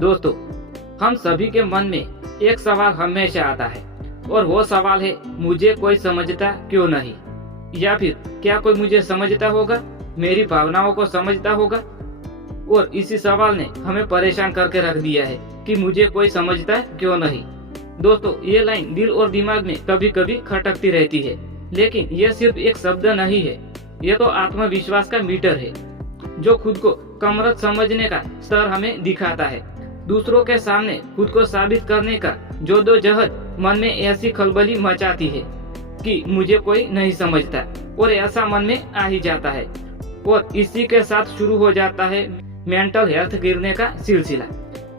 दोस्तों, हम सभी के मन में एक सवाल हमेशा आता है और वो सवाल है, मुझे कोई समझता क्यों नहीं, या फिर क्या कोई मुझे समझता होगा, मेरी भावनाओं को समझता होगा। और इसी सवाल ने हमें परेशान करके रख दिया है कि मुझे कोई समझता क्यों नहीं। दोस्तों, ये लाइन दिल और दिमाग में कभी कभी खटकती रहती है, लेकिन ये सिर्फ एक शब्द नहीं है, ये तो आत्मविश्वास का मीटर है जो खुद को कमरत समझने का स्तर हमें दिखाता है। दूसरों के सामने खुद को साबित करने का जद्दोजहद मन में ऐसी खलबली मचाती है कि मुझे कोई नहीं समझता, और ऐसा मन में आ ही जाता है। और इसी के साथ शुरू हो जाता है मेंटल हेल्थ गिरने का सिलसिला।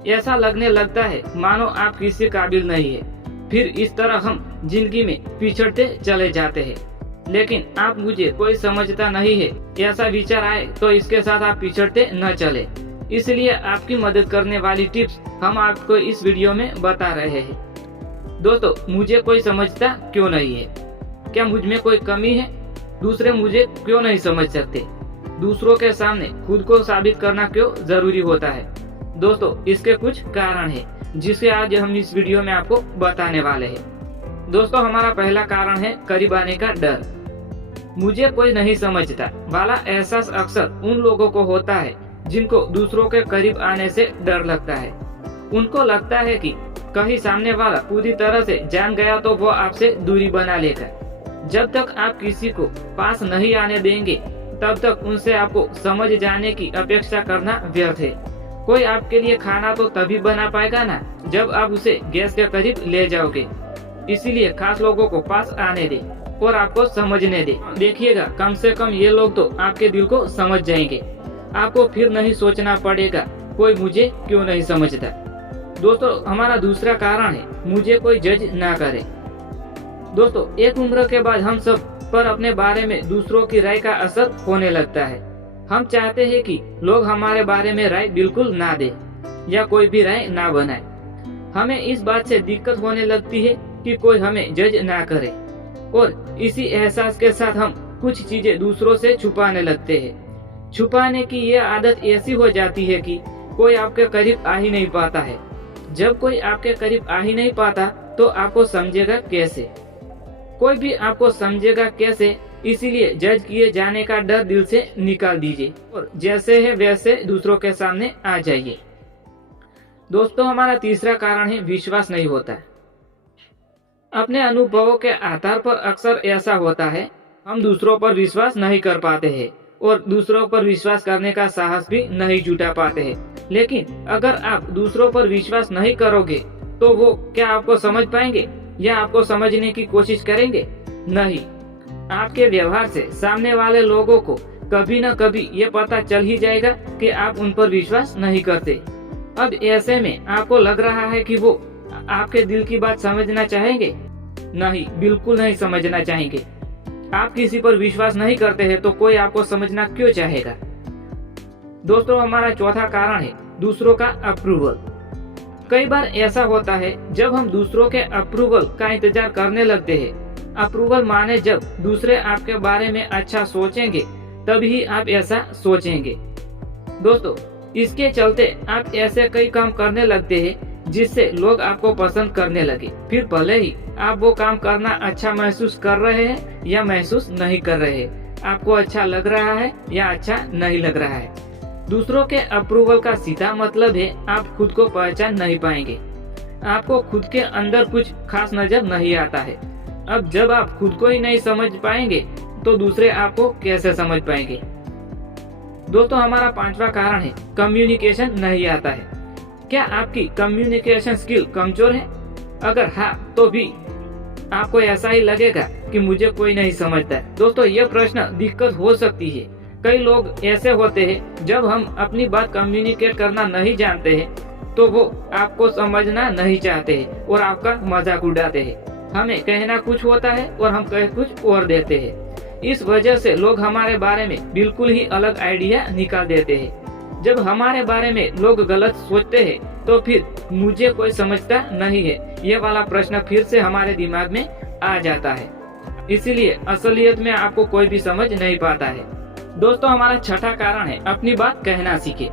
ऐसा लगने लगता है मानो आप किसी काबिल नहीं है। फिर इस तरह हम जिंदगी में पिछड़ते चले जाते हैं। लेकिन आप मुझे कोई समझता नहीं है, ऐसा विचार आए तो इसके साथ आप पिछड़ते न चले। इसलिए आपकी मदद करने वाली टिप्स हम आपको इस वीडियो में बता रहे हैं। दोस्तों, मुझे कोई समझता क्यों नहीं है? क्या मुझ में कोई कमी है? दूसरे मुझे क्यों नहीं समझ सकते? दूसरों के सामने खुद को साबित करना क्यों जरूरी होता है? दोस्तों, इसके कुछ कारण हैं जिसे आज हम इस वीडियो में आपको बताने वाले हैं। दोस्तों, हमारा पहला कारण है करीब आने का डर। मुझे कोई नहीं समझता वाला एहसास अक्सर उन लोगों को होता है जिनको दूसरों के करीब आने से डर लगता है। उनको लगता है कि कहीं सामने वाला पूरी तरह से जान गया तो वो आपसे दूरी बना लेगा। जब तक आप किसी को पास नहीं आने देंगे, तब तक उनसे आपको समझ जाने की अपेक्षा करना व्यर्थ है। कोई आपके लिए खाना तो तभी बना पाएगा ना, जब आप उसे गैस के करीब ले जाओगे। इसीलिए खास लोगों को पास आने दे और आपको समझने दे। देखिएगा, कम से कम ये लोग तो आपके दिल को समझ जाएंगे। आपको फिर नहीं सोचना पड़ेगा कोई मुझे क्यों नहीं समझता। दोस्तों, हमारा दूसरा कारण है मुझे कोई जज ना करे। दोस्तों, एक उम्र के बाद हम सब पर अपने बारे में दूसरों की राय का असर होने लगता है। हम चाहते हैं कि लोग हमारे बारे में राय बिल्कुल ना दे या कोई भी राय ना बनाए। हमें इस बात से दिक्कत होने लगती है कि कोई हमें जज ना करे, और इसी एहसास के साथ हम कुछ चीजें दूसरों से छुपाने लगते हैं। छुपाने की ये आदत ऐसी हो जाती है कि कोई आपके करीब आ ही नहीं पाता है। जब कोई आपके करीब आ ही नहीं पाता तो आपको समझेगा कैसे? कोई भी आपको समझेगा कैसे? इसीलिए जज किए जाने का डर दिल से निकाल दीजिए और जैसे है वैसे दूसरों के सामने आ जाइए। दोस्तों, हमारा तीसरा कारण है विश्वास नहीं होता। अपने अनुभवों के आधार पर अक्सर ऐसा होता है, हम दूसरों पर विश्वास नहीं कर पाते हैं और दूसरों पर विश्वास करने का साहस भी नहीं जुटा पाते हैं। लेकिन अगर आप दूसरों पर विश्वास नहीं करोगे तो वो क्या आपको समझ पाएंगे या आपको समझने की कोशिश करेंगे? नहीं। आपके व्यवहार से सामने वाले लोगों को कभी न कभी ये पता चल ही जाएगा कि आप उन पर विश्वास नहीं करते। अब ऐसे में आपको लग रहा है कि वो आपके दिल की बात समझना चाहेंगे? नहीं, बिल्कुल नहीं समझना चाहेंगे। आप किसी पर विश्वास नहीं करते हैं तो कोई आपको समझना क्यों चाहेगा? दोस्तों, हमारा चौथा कारण है दूसरों का अप्रूवल। कई बार ऐसा होता है जब हम दूसरों के अप्रूवल का इंतजार करने लगते हैं। अप्रूवल माने जब दूसरे आपके बारे में अच्छा सोचेंगे तभी आप ऐसा सोचेंगे। दोस्तों, इसके चलते आप ऐसे कई काम करने लगते हैं जिससे लोग आपको पसंद करने लगे। फिर भले ही आप वो काम करना अच्छा महसूस कर रहे हैं या महसूस नहीं कर रहे हैं, आपको अच्छा लग रहा है या अच्छा नहीं लग रहा है। दूसरों के अप्रूवल का सीधा मतलब है आप खुद को पहचान नहीं पाएंगे। आपको खुद के अंदर कुछ खास नजर नहीं आता है। अब जब आप खुद को ही नहीं समझ पाएंगे तो दूसरे आपको कैसे समझ पाएंगे? दोस्तों, हमारा पांचवा कारण है कम्युनिकेशन नहीं आता है। क्या आपकी कम्युनिकेशन स्किल कमजोर है? अगर हाँ, तो भी आपको ऐसा ही लगेगा कि मुझे कोई नहीं समझता है। दोस्तों, यह प्रश्न दिक्कत हो सकती है। कई लोग ऐसे होते हैं, जब हम अपनी बात कम्युनिकेट करना नहीं जानते हैं तो वो आपको समझना नहीं चाहते हैं और आपका मजाक उड़ाते हैं। हमें कहना कुछ होता है और हम कह कुछ और देते हैं। इस वजह से लोग हमारे बारे में बिल्कुल ही अलग आइडिया निकाल देते हैं। जब हमारे बारे में लोग गलत सोचते हैं तो फिर मुझे कोई समझता नहीं है, ये वाला प्रश्न फिर से हमारे दिमाग में आ जाता है। इसीलिए असलियत में आपको कोई भी समझ नहीं पाता है। दोस्तों, हमारा छठा कारण है अपनी बात कहना सीखे।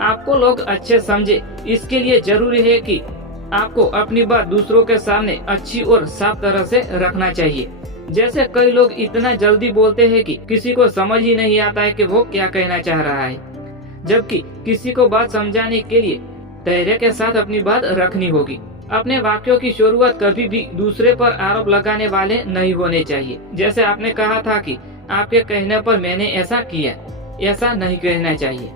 आपको लोग अच्छे समझे, इसके लिए जरूरी है कि आपको अपनी बात दूसरों के सामने अच्छी और साफ तरह से रखना चाहिए। जैसे कई लोग इतना जल्दी बोलते हैं कि किसी को समझ ही नहीं आता है कि वो क्या कहना चाह रहा है, जबकि किसी को बात समझाने के लिए धैर्य के साथ अपनी बात रखनी होगी। अपने वाक्यों की शुरुआत कभी भी दूसरे पर आरोप लगाने वाले नहीं होने चाहिए। जैसे आपने कहा था कि आपके कहने पर मैंने ऐसा किया, ऐसा नहीं कहना चाहिए।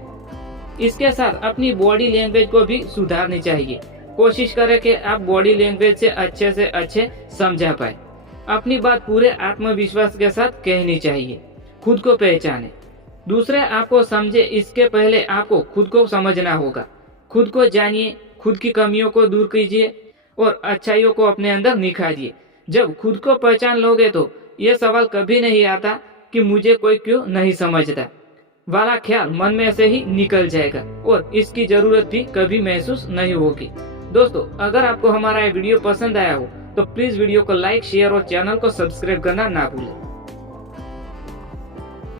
इसके साथ अपनी बॉडी लैंग्वेज को भी सुधारनी चाहिए। कोशिश करें कि आप बॉडी लैंग्वेज से अच्छे समझा पाए। अपनी बात पूरे आत्मविश्वास के साथ कहनी चाहिए। खुद को पहचाने, दूसरे आपको समझे इसके पहले आपको खुद को समझना होगा। खुद को जानिए, खुद की कमियों को दूर कीजिए और अच्छाइयों को अपने अंदर निखारिए। जब खुद को पहचान लोगे तो ये सवाल कभी नहीं आता कि मुझे कोई क्यों नहीं समझता वाला ख्याल मन में से ही निकल जाएगा और इसकी जरूरत भी कभी महसूस नहीं होगी। दोस्तों, अगर आपको हमारा ये वीडियो पसंद आया हो तो प्लीज वीडियो को लाइक, शेयर और चैनल को सब्सक्राइब करना ना भूलें।